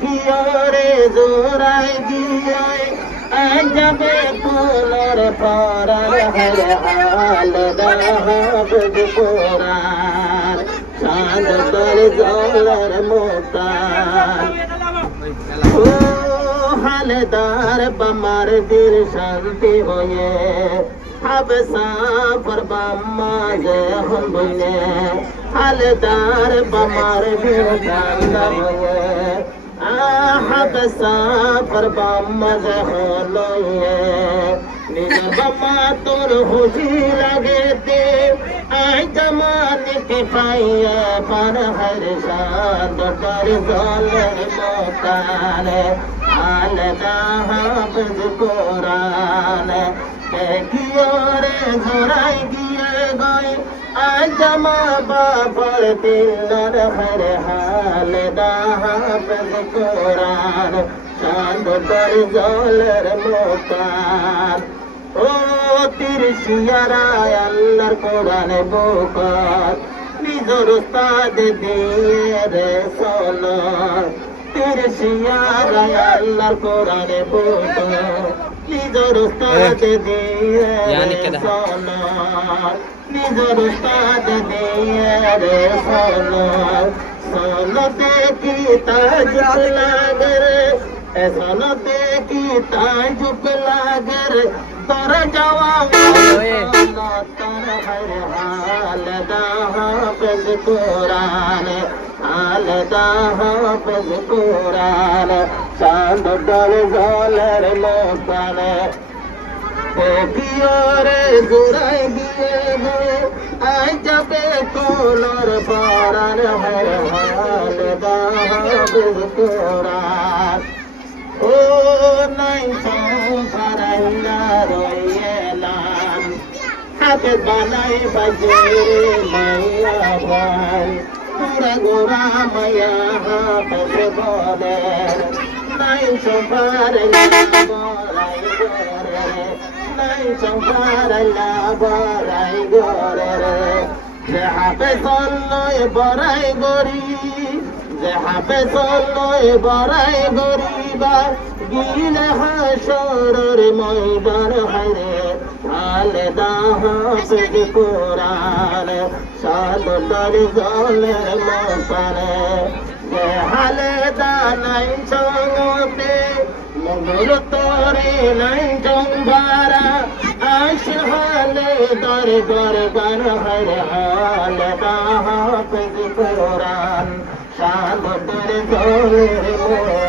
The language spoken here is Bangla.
কিয়রে জোড়াই গিয়ে যাবে কোনর পরার হরে হাল হাফেজ কোরআন চাঁদ তোর জলের মোতান ও হালদার বামার দিল শান্তি হয়ে হাবসা पर बाम्मा जे हम बने हालदार बमार दिल शांति होए हाबसा पर बाम्मा जे होलोए निज बमा तोर खुशी लगे ते आई जमाने के पाइए पर हर शाद कर जोलर मोतान हालदा हाफिज कुरान কিয়রে জোড়াই গিয়ে গয় আজমা বাবার দিলর হর হাল হাফেজ কোরআন চাঁদ পর জলের মোতান ও তিরশিয়ারা আল্লাহর কোরআন বুকত নিজর উস্তাদ দিয়ে রে সোনার তিরশিয়ারা আল্লাহর কোরআন বুকত নিজর উস্তাদ দিয়ে সোনার নিজর উস্তাদ দিয়ে রে সোনার সোনতে কি তাজ লাগর সোনতে কি তাজ লাগর তোর জওয়াব তোর হর হাল হাফেজ কোরআন হালদা হাফেজ কোরআন চাঁদ ডল জলের মোতানে কিয়রে জোড়াই গিয়ে গয়ে আই যাবে কোনর পরার হর হালদা হাফেজ কোরআন ও নাই সংসারাইলা রয়েলাম হাতে বানাই বাজে মাইয়া ভাই গোরা গোরা মায়া হাফেজ বলে নাই সংসারাইলা বড়াই gore নাই সংসারাইলা বড়াই gore যে হাফেজ লয় বড়াই গরি যে হাফেজ লয় বড়াই গরিবা গিলে হাসরের ময়দান হায়রে হালদা হাফেজ কোরআন চাঁদ তোর জলের মোতানে যে হালদা নাই সঙ্গতে মঙ্গল তোরে নাই জঙ্গারা আশ হালে দর গর গর হরে হালদা হাফেজ কোরআন চাঁদ তোর জলের